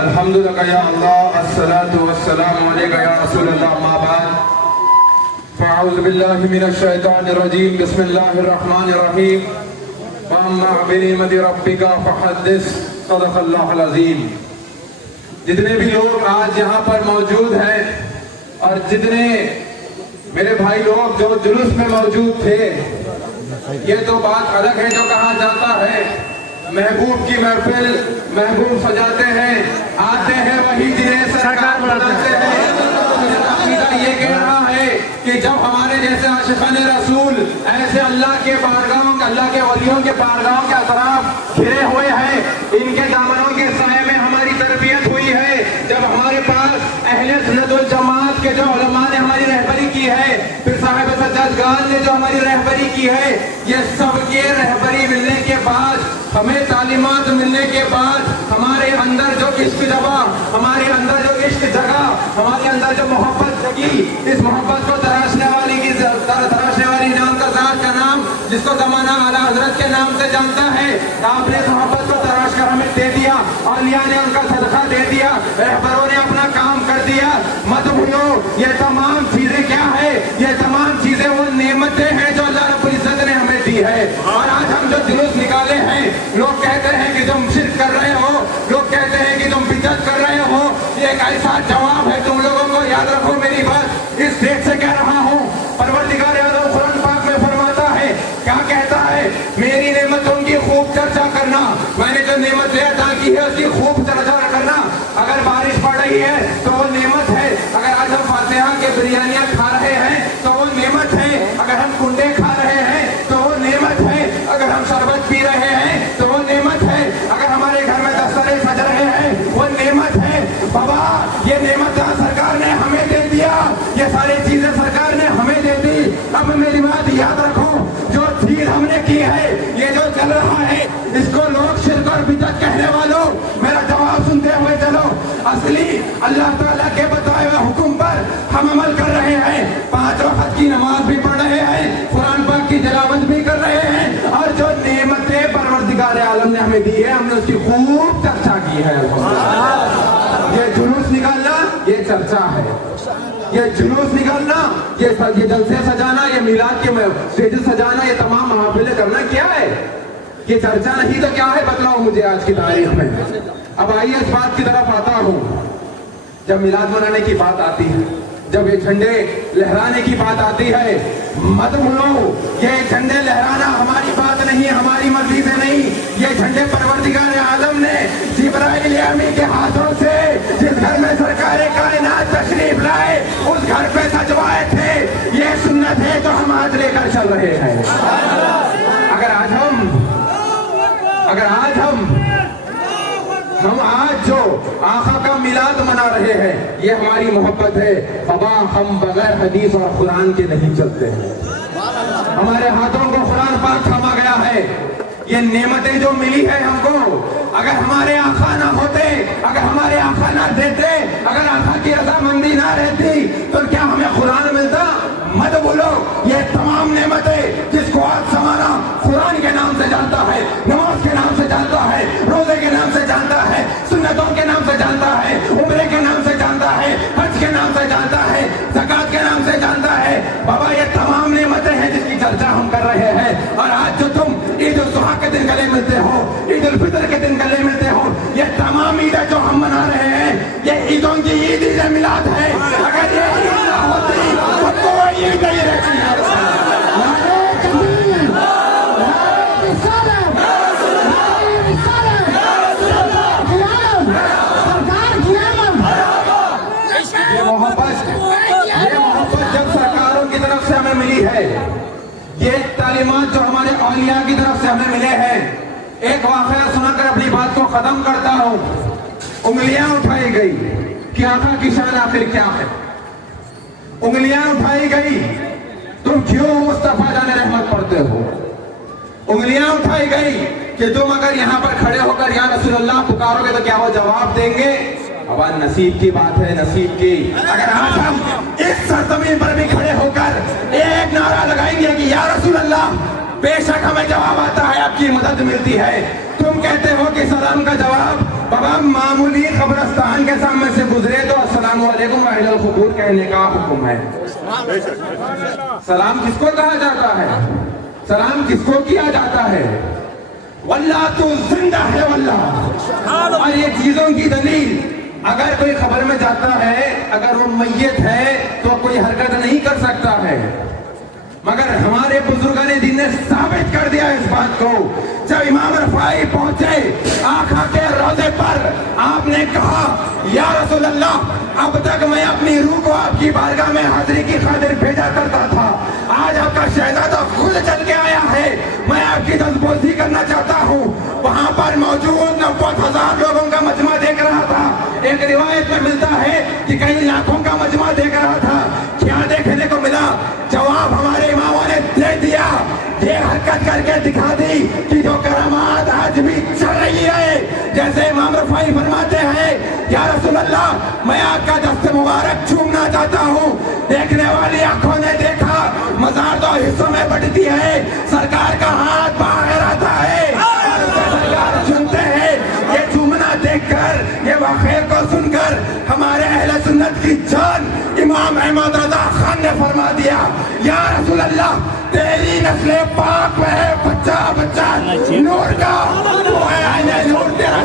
अल्हम्दुलिल्लाह या अल्लाह अस्सलातु वस्सलामु अलैका या रसूलल्लाह अम्मा बाद फ़अऊज़ु बिल्लाहि मिनश शैतानिर रजीम बिस्मिल्लाहिर रहमानिर रहीम वअम्मा बिनिअमति रब्बिका फ़हद्दिस सदक़ल्लाहुल अज़ीम। जितने भी लोग आज यहाँ पर मौजूद हैं और जितने मेरे भाई लोग जो जुलूस में मौजूद थे, ये तो बात अलग है जो कहा जाता है महबूब की महफिल महबूब सजाते हैं, आते हैं वही जिन्हें सरकार बनाते हैं। ये कह रहा है कि जब हमारे जैसे आशिक़ाने रसूल ऐसे अल्लाह के बारगाहों अल्लाह के वलियों के बारगाहों के अतराफ घिरे हुए हैं, इनके दामनों के साये में हमारी तरबियत हुई है। जब हमारे पास अहले सुन्नत वल जमात के जो उलमा ने हमारी रहबरी की है, फिर साहिब सज्जादगान ने जो हमारी रहबरी की है, ये सबके रहबरी मिलने के बाद, हमें तालीमात मिलने के बाद हमारे अंदर जो इश्क जगा, हमारे अंदर जो इश्क जगा, हमारे अंदर जो मोहब्बत जगी, इस मोहब्बत को तराशने वाली नाम का ज़ात का नाम जिसको ज़माना आला हज़रत के नाम से जानता है, आपने इस मोहब्बत को तराश कर हमें दे दिया, औलिया ने उनका सदका दे दिया, रहबरों ने अपना काम कर दिया। मत भूलो ये तमाम चीजें क्या है, ये तमाम चीजें वो नेमतें हैं जो अल्लाह रब्बुल इज्जत ने हमें दी है। और आज हम जो जुलूस निकाले हैं, लोग कहते हैं कि तुम शिर्क कर रहे हो, लोग कहते हैं कि तुम बिदअत कर रहे हो, ये एक ऐसा जवाब है तुम लोगों को। याद रखो मेरी बात, इस देश से कह रहा हूँ, परवरदिगार आलम कुरान पाक में फरमाता है, क्या कहता है, मेरी नेमतों की खूब चर्चा करना, मैंने जो नेमतें अता की है उसकी खूब चर्चा करना। अगर बारिश पड़ रही है तो वो नेमत है, अगर आज हम फातिहा के बिरयानियां खा रहे हैं तो वो नेमत है, अगर हम कुंडे खा रहे हैं तो वो नेमत है, अगर हम शरबत पी रहे हैं तो वो नेमत है, अगर हमारे घर में दस्तरे सज रहे हैं वो नेमत है। बाबा ये नेमत सरकार ने हमें दे दिया, ये सारी चीजें सरकार ने हमें दे दी। अब मेरी बात याद रखो, जो चीज हमने की है, ये जो चल रहा है, इसको लोग शिर्क और बिदअत कहने वालों, मेरा जवाब सुनते हुए चलो। असली अल्लाह ताला के बताए हुए हुक्म पर हम अमल कर रहे हैं, 5 वक्त की नमाज भी पढ़ रहे हैं, कुरान पाक की तिलावत भी कर रहे हैं, और जो नेमतें परवरदिगार आलम ने हमें दी है, हमने उसकी खूब चर्चा की है। ये जुलूस निकालना ये चर्चा है, ये जुलूस निकालना, ये जलसे सजाना, ये मिलाद के स्टेज सजाना, ये तमाम महफिलें करना क्या है? ये चर्चा नहीं तो क्या है? बतलाओ मुझे आज की तारीख में। अब आइए इस बात की तरफ आता हूँ, जब मिलाद मनाने की बात आती है, जब ये झंडे लहराने की बात आती है, मत भूलो ये झंडे लहराना हमारी बात नहीं, हमारी मर्जी से नहीं, ये झंडे परवरदिगार आलम ने जिब्राइल अमीन के हाथों से जिस घर में सरकार कायनात तशरीफ लाए उस घर पे सजवाए थे। ये सुन्नत है जो हम आज लेकर चल रहे हैं। अगर हम आज जो आका का मिलाद मना रहे हैं, ये हमारी मोहब्बत है। बाबा हम बगैर हदीस और कुरान के नहीं चलते हैं, हमारे हाथों को कुरान पाक थामा गया है। ये नेमतें जो मिली है हमको, अगर हमारे आका ना होते, अगर हमारे आका ना देते, अगर आका की रजामंदी ना रहती तो क्या हमें कुरान मिलता? मत बोलो ये तमाम नेमतें जिसको आज समाना कुरान के नाम से जानता है, नमाज के नाम से जानता है, रोजे के नाम से जानता है, सुन्नतों के नाम से जानता है, उम्रे के नाम से जानता है, हज के नाम से जानता है, ज़कात के नाम से जानता है। बाबा ये तमाम नेमतें हैं जिसकी चर्चा हम कर रहे हैं। और आज जो तुम ईद उल जुहा के दिन गले मिलते हो, ईद उल फितर के दिन गले मिलते हो, ये तमाम ईदें जो हम मना रहे हैं, ये ईदों की ईद मिलाद है। अगर ये ईद ना होती तो कोई ईद नहीं रहती है। ये मोहब्बत जब सरकारों की तरफ से हमें मिली है, ये तालीमात जो हमारे औलिया की तरफ से हमें मिले हैं। एक वाक़या सुनाकर अपनी बात को खत्म करता हूँ। उंगलियां उठाई गई कि आका की शान आखिर क्या है। उंगलियां उठाई गई, तुम क्यों मुस्तफा जाने रहमत पढ़ते हो। उंगलियां उठाई गई कि तुम अगर यहाँ पर खड़े होकर या रसूल अल्लाह पुकारोगे तो क्या वो जवाब देंगे? अब नसीब की बात है, नसीब की। अगर आज हम इस सरजमीन पर भी खड़े होकर एक नारा लगाएंगे कि या रसूल अल्लाह, बेशक हमें जवाब आता है, आपकी मदद मिलती है। तुम कहते हो कि सलाम का जवाब बाबा मामूली कब्रिस्तान के सामने से गुजरे तो अस्सलाम वालेकुम व अहलल क़ुबूर कहने का हुक्म है। सलाम किसको कहा जाता है? सलाम किसको किया जाता है? वल्लाह तू जिंदा है वल्लाह। और ये चीजों की दलील, अगर कोई खबर में जाता है, अगर वो मैयत है तो कोई हरकत नहीं कर सकता है, मगर हमारे बुजुर्गों ने दिन ने साबित कर दिया इस बात को। जब इमाम रफाई पहुंचे आका के रोजे पर, आपने कहा या रसूल अल्लाह, अब तक मैं अपनी रूह को आपकी बारगाह में हाजिरी की खातिर भेजा करता था, आज आपका शहजादा खुद चल के आया है, मैं आपकी दस्तबोसी करना चाहता हूँ। वहाँ पर मौजूद 90,000 लोगों का मजमा देख रहा था। एक रिवायत में मिलता है कि कई लाखों का मजमा देख रहा था। क्या देखने को मिला? जवाब हमारे इमामों ने दे दिया, ये हरकत करके दिखा दी कि जो करामात आज भी चल रही है। जैसे इमाम रफाई फरमाते हैं, या रसूल अल्लाह, मैं आपका दस्त मुबारक छूना चाहता हूँ। देखने वाली आंखों ने देखा, मजार 2 हिस्सों में बढ़ती है, सरकार का हाथ बाहर आता है, सरकार चुनते हैं। ये चूमना देखकर, ये वाक़े को सुनकर हमारे अहले सुन्नत की जान इमाम अहमद रजा खान ने फरमा दिया, या रसूल अल्लाह, तेरी नस्ल पाक में है बच्चा बच्चा नूर का, वो है आईने नूर तेरा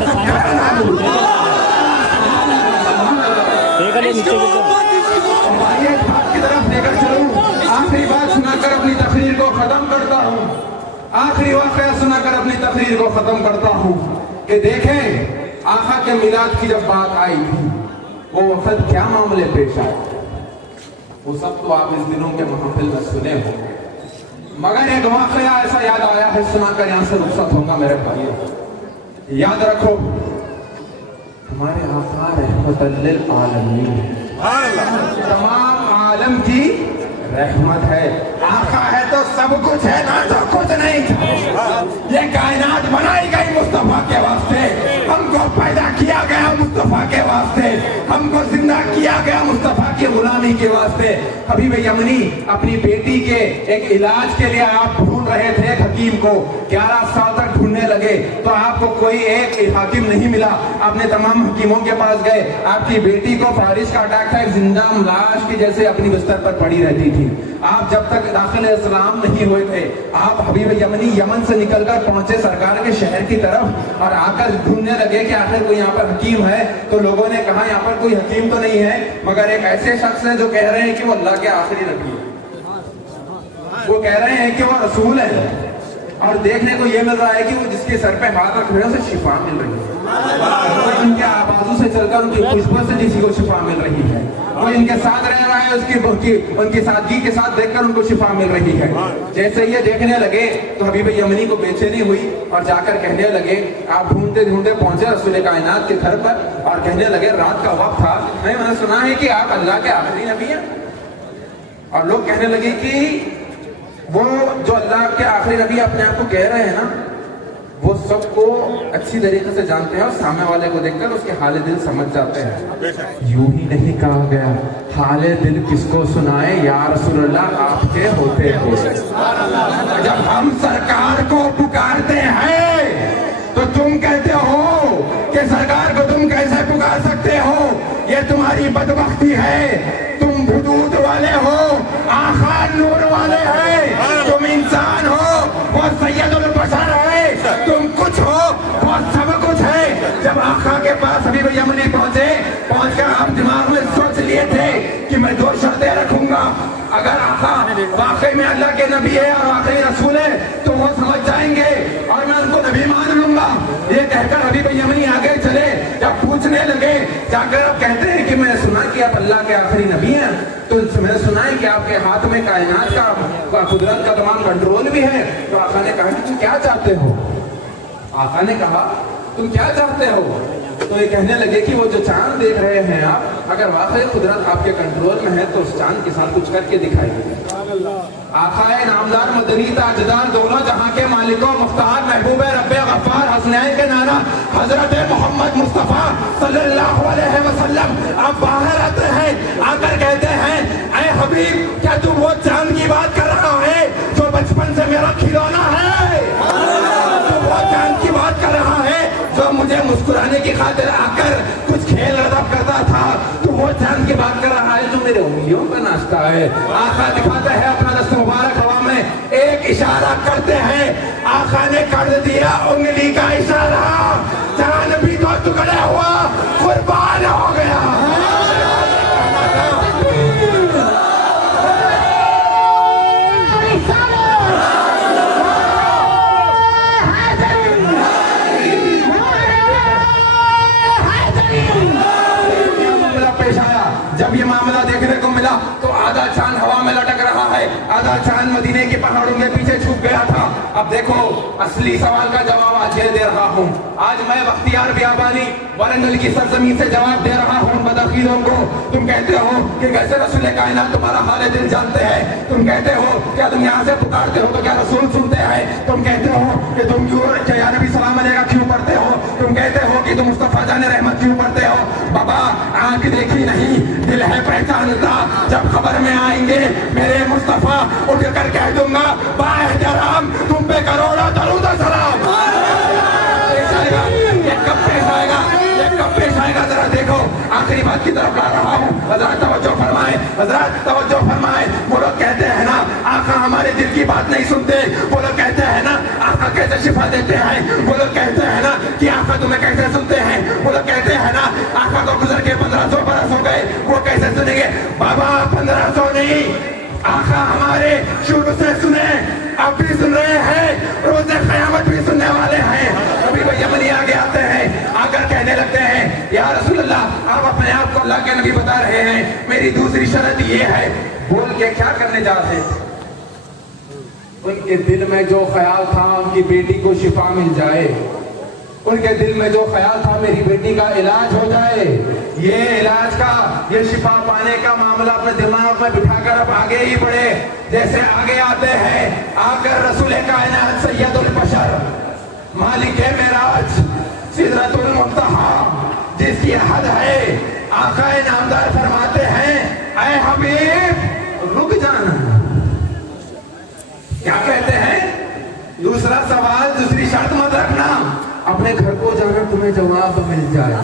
की तरफ लेकर चलूं। आखिरी बात सुनाकर अपनी तकरीर को खत्म करता हूँ। आखिरी वाक़या सुनाकर अपनी तकरीर को खत्म करता हूँ कि देखें, आका के मिलाद की जब बात आई थी, वो वक्त क्या मामले पेश आए, वो सब तो आप इस दिनों के महफिल में सुने होंगे, मगर एक वाक़या ऐसा याद आया है, सुनाकर यहाँ से रुखसत होगा मेरे भाई। याद रखो, हमारे आका रहमतुल लिल आलमीन, तमाम आलम की रहमत है। आका है तो सब कुछ है, ना तो कुछ नहीं। ये कायनात बनाई गई मुस्तफा के वास्ते, हमको पैदा किया गया मुस्तफा के वास्ते, हमको जिंदा किया गया मुस्तफा की गुलामी के वास्ते। हबीब यमनी अपनी बेटी के एक इलाज के लिए आप ढूंढ रहे थे एक हकीम को, 11 साल तक ढूंढने लगे तो आपको कोई एक हकीम नहीं मिला। आपने तमाम हकीमों के पास गए, आपकी बेटी को फारिश का अटैक था, एक जिंदा लाश की जैसे अपनी बिस्तर पर पड़ी रहती थी। आप जब तक दाखिल इस्लाम नहीं हुए थे, आप हबीब यमनी यमन से निकलकर पहुंचे सरकार के शहर की तरफ और आकर ढूंढने लगे कि आखिर कोई यहाँ पर हकीम है। तो लोगों ने कहा यहाँ पर कोई हकीम तो नहीं है, मगर एक ऐसे शख्स है जो कह रहे हैं कि वो अल्लाह के आखिरी नबी है, वो कह रहे हैं कि वो रसूल है। और देखने को ये मिल रहा है कि वो जिसके सर पे हाथ रख रहे हैं उसे शिफा मिल रही है, उनके आवाजों से चलकर उनकी खुशबू से किसी को शिफा मिल रही है, वो इनके साथ रह रहा है उनकी सादगी के साथ देखकर उनको शिफा मिल रही है। जैसे ये देखने लगे तो हबीब यमनी को बेचैनी हुई और जाकर कहने लगे, आप ढूंढते ढूंढते पहुंचे रसूल कायनात के घर पर और कहने लगे, रात का वक्त था, मैंने सुना है कि आप अल्लाह के आखिरी नबी हैं। और लोग कहने लगे कि वो जो अल्लाह के आखिरी नबी अपने आप को कह रहे हैं ना, वो सबको अच्छी तरीके से जानते हैं और सामने वाले को देखकर उसके हाले दिल समझ जाते हैं। यूं ही नहीं कहा गया, हाले दिल किसको सुनाए, या रसूलल्लाह आपके होते हो। जब हम सरकार को पुकारते हैं तो तुम कहते हो कि सरकार को तुम कैसे पुकार सकते हो, ये तुम्हारी बदबख्ती है, तुम हुदूद वाले हो, आखा नूर वाले हैं, तुम इंसान हो, वो सैयदुल बशर है, तुम कुछ हो, वो सब कुछ है। जब आखा के पास हबीब यमनी पहुंचकर आप दिमाग में सोच लिए थे कि मैं 2 शर्तें रखूंगा, अगर आखा वाकई में अल्लाह के नबी है और वाकई रसूल है तो वो समझ जाएंगे और मैं उनको नबी मान लूंगा। ये कहकर हबीब यमनी आगे चले, जब पूछने लगे जाकर आप कहते हैं कि मैंने सुना कि आप अल्लाह के आखिरी नबी हैं, तो मैंने सुना है कि आपके हाथ में कायनात का कुदरत का तमाम कंट्रोल भी है। तो आका ने कहा कि तुम क्या चाहते हो? आका ने कहा तुम क्या चाहते हो? तो ये कहने लगे कि वो जो चांद देख रहे हैं आप, अगर वाकई कुदरत आपके कंट्रोल में है तो उस चांद के साथ कुछ करके दिखाइए। आकाए नामदार मदनी ताजदार दोनों जहां के मालिकों मुख्तार महबूब रब्बे गफ्फार हसनैन के नाना हजरत मोहम्मद मुस्तफा सल्लल्लाहु अलैहि वसल्लम आप बाहर आते हैं, आकर कहते हैं, ऐ हबीब, क्या तू वो चांद की बात कर रहा है जो बचपन से मेरा खिलौना है? तू वो चांद की बात कर रहा है जो मुझे मुस्कुराने दिखाने की खातिर आकर कुछ खेल अदब करता था, तो वो चांद की बात कर रहा है जो मेरे उंगलियों का नाश्ता है। आका दिखाते हैं अपना दस्त मुबारक हवा में, एक इशारा करते हैं, आका ने कर दिया उंगली का इशारा, चांद भी तो टुकड़ा हुआ, कुर्बान हो गया। जब ये मामला देखने को मिला तो आधा चांद हवा में लटक रहा है, आधा चांद मदीने के पहाड़ों के पीछे छुप गया था। अब देखो असली सवाल का जवाब आज दे रहा हूँ। आज मैं बख्तियार बियाबानी वरंगल की सरजमीन से जवाब दे रहा हूँ बदअकीदों को। तुम कहते हो कि कैसे रसूल कायनात तुम्हारा हाल दिल जानते हैं, तुम कहते हो क्या तुम यहाँ से पुकारते हो तो क्या रसूल सुनते हैं, तुम कहते हो कि तुम क्यों या नबी सलाम अलैका क्यों पढ़ते हो, तुम कहते हो कि तुम मुस्तफा जाने रहमत क्यों पढ़ते हो। बाबा आंख देखी नहीं दिल है पहचानता, जब खबर में आएंगे मेरे मुस्तफा उठ कर कह दूंगा बाएहतराम तुम पे करोड़ों दरूद सलाम। ये कब पेश आएगा, ये कब पेश आएगा जरा देखो। आखिरी बात की तरफ ला रहा हूँ, हजरत तवज्जो फरमाए, हजरत तवज्जो फरमाए। वो लोग कहते हैं ना आका हमारे दिल की बात नहीं सुनते, वो लोग कहते हैं ना आका कैसे शिफा देते हैं, वो लोग कहते हैं ना कि आका तुम्हें कैसे सुनते हैं, वो लोग कहते हैं ना आका को गुजर के 1500 बरस हो गए वो कैसे सुनेंगे। बाबा 1500 नहीं, आका हमारे शुरू से सुने, अब भी सुन रहे हैं, रोज़े क़यामत भी सुनने वाले हैं। कभी वो यमनी आगे आते हैं, आकर कहने लगते हैं या रसूल अल्लाह आप अपने आप को अल्लाह के नबी बता रहे हैं, मेरी दूसरी शर्त ये है। बोल के क्या करने जा रहे थे? उनके दिल में जो ख्याल था उनकी बेटी को शिफा मिल जाए, उनके दिल में जो ख्याल था मेरी बेटी का इलाज हो जाए। ये इलाज का, ये शिफा पाने का मामला अपने दिमाग में बिठाकर अब आगे ही बढ़े। जैसे आगे आते हैं, आकर रसूल कायनात सैयदुल बशर मालिक मेराज सिदरतुल मुंतहा जिसकी हद है, आका नामदार फरमाते हैं ऐ हबीब रुक जाना। क्या कहते हैं? दूसरा सवाल, दूसरी शर्त मत रखना, अपने घर को जाकर तुम्हें जवाब मिल जाए।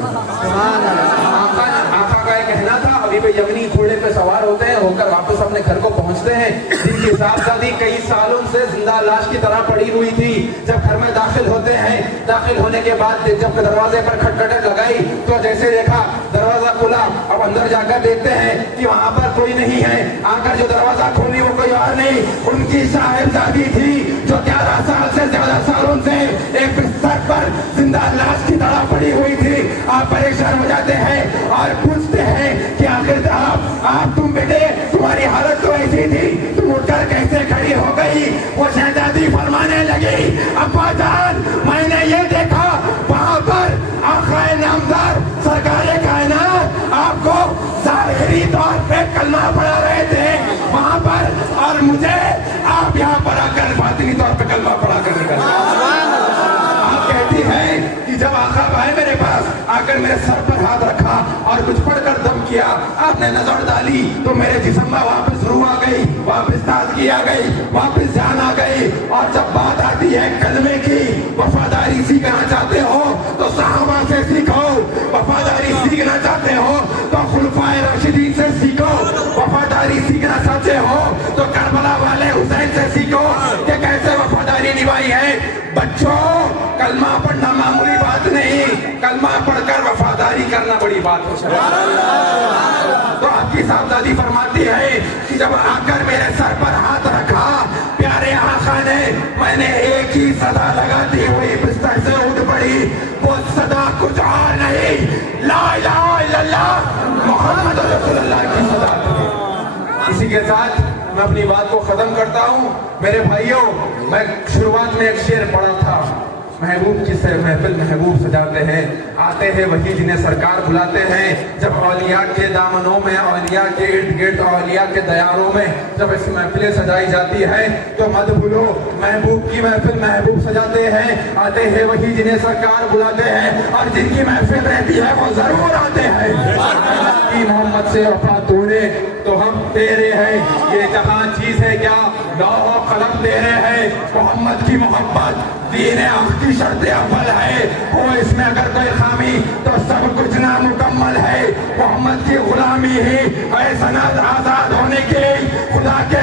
आका का ये कहना था, हबीब यमनी घोड़े पे सवार होते हैं, होकर वापस अपने घर को पहुंचते हैं, जिनकी साहबजादी कई सालों से जिंदा लाश की तरह पड़ी हुई थी। जब घर में दाखिल होते हैं, दाखिल होने के बाद जब दरवाजे पर खटखट लगाई तो जैसे देखा दरवाजा खुला, अब अंदर जाकर देखते हैं कि वहां पर कोई नहीं है। आकर जो दरवाजा खोली वो कोई और नहीं, उनकी साहिबजादी थी जो 11 साल से ज्यादा सालों से एक बिस्तर पर जिंदा लाश की तरह पड़ी हुई थी। आप परेशान हो जाते हैं और पूछते हैं कि आखिर आप तुम बेटे तुम्हारी हालत तो ऐसी थी, तुम उठकर कैसे खड़ी हो गई? वो शहजादी फरमाने लगी अब्बा जान मैंने ये देखा वहां पर आका नामदार सरकार कायनात आपको ज़ाहिरी तौर पे कलमा पढ़ा रहे थे वहां पर, और मुझे आप यहाँ पर आकर बातिनी तौर पे कलमा पढ़ा कर निकल। आप कहती है कि जब आका आए मेरे पास, आकर मेरे सर पर हाथ रखा और कुछ पढ़कर दम किया, आपने नजर डाली तो मेरे जिस्म में वापस रूह आ गई, वापस ताजगी आ गई, वापस जान आ गई। और जब बात आती है कलमे की, वफादारी सीखना चाहते हो तो सहाबा से सीखो, वफादारी सीखना चाहते हो तो खुलफाए राशिदीन से सीखो, वफादारी सीखना चाहते हो तो करबला वाले हुसैन से सीखो कि कैसे वफादारी निभाई है। बच्चों कलमा पढ़ना मामूली बात नहीं, कलमा पढ़कर वफादारी करना बड़ी बात हो। तो आपकी साहबजादी फरमाती है कि जब आकर मेरे सर पर हाथ रखा प्यारे आका ने, मैंने एक ही सदा लगाती हुई बिस्तर से उठ पड़ी। वो सदा कुछ और नहीं, ला इलाहा इल्लल्लाह मोहम्मद रसूलुल्लाह की सदा। इसी के साथ मैं अपनी बात को खत्म करता हूँ। मेरे भाइयों, मैं शुरुआत में एक शेर पढ़ा था, महबूब की महफिल महबूब सजाते हैं, आते हैं वही जिन्हें सरकार बुलाते हैं। जब औलिया के दामनों में, औलिया के इर्द गिर्द, औलिया के दयारों में जब ऐसी महफिलें सजाई जाती हैं तो मत भूलो महबूब की महफिल महबूब सजाते हैं। आते हैं वही जिन्हें सरकार बुलाते हैं, और जिनकी महफिल रहती है वो जरूर आते हैं। मोहम्मद से वफा तोड़े तो हम तेरे हैं, ये जहां चीज है क्या लौह कलम दे रहे हैं। मोहम्मद की मोहब्बत दीन हक की शर्त अव्वल है, वो इसमें अगर कोई खामी तो सब कुछ नामुकम्मल है। मोहम्मद की गुलामी ही है सनद आजाद होने की। खुदा के